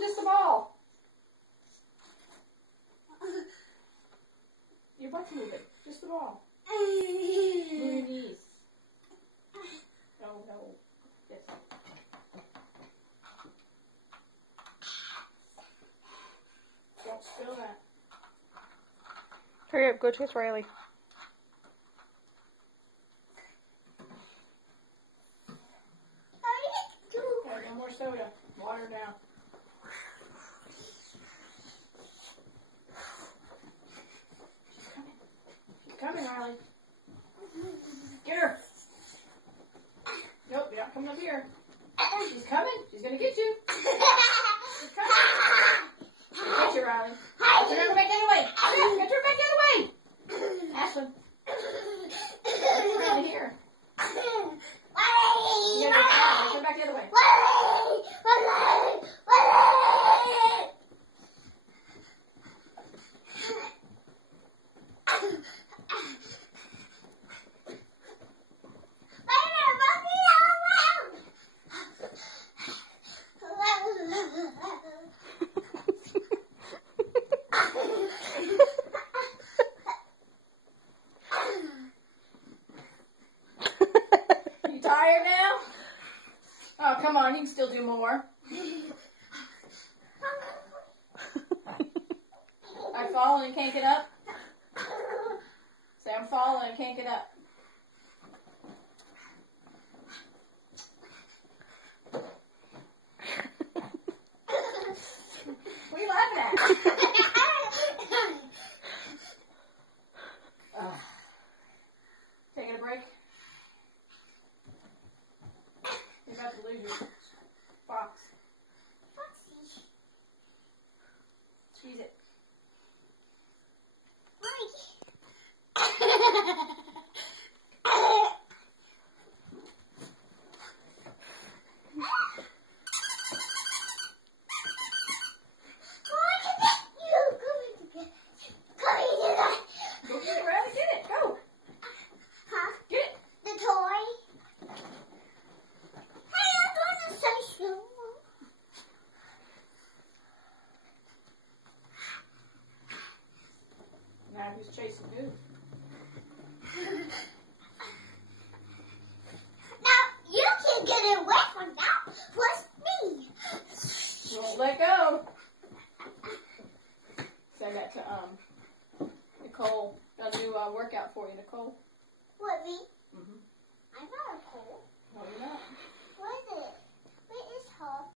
just the ball. Your butt's moving. Just the ball. Move your knees. No. Yes. Don't spill that. Hurry up, go chase Riley. Okay, no more soda. Water now. She's coming, Riley. Get her. Nope, you're not coming up here. She's coming. She's going to get you. She's coming. Get you, Riley. Get her back the other way. Get her back the other way. Ashlyn. Get her out of here. Get her back the other way. You tired now? Oh, come on, you can still do more. I'm falling and can't get up. Say, I'm falling and can't get up. What are you laughing at? Taking a break? You're about to lose your box. Squeeze it. Go get it, Riley. Get it. Go. Huh? Get it. The toy? Hey, I'm going to say so. Now who's chasing who? Now, you can get it away from that. Plus me. You won't let go. Say that to Nicole. I'll do a workout for you, Nicole.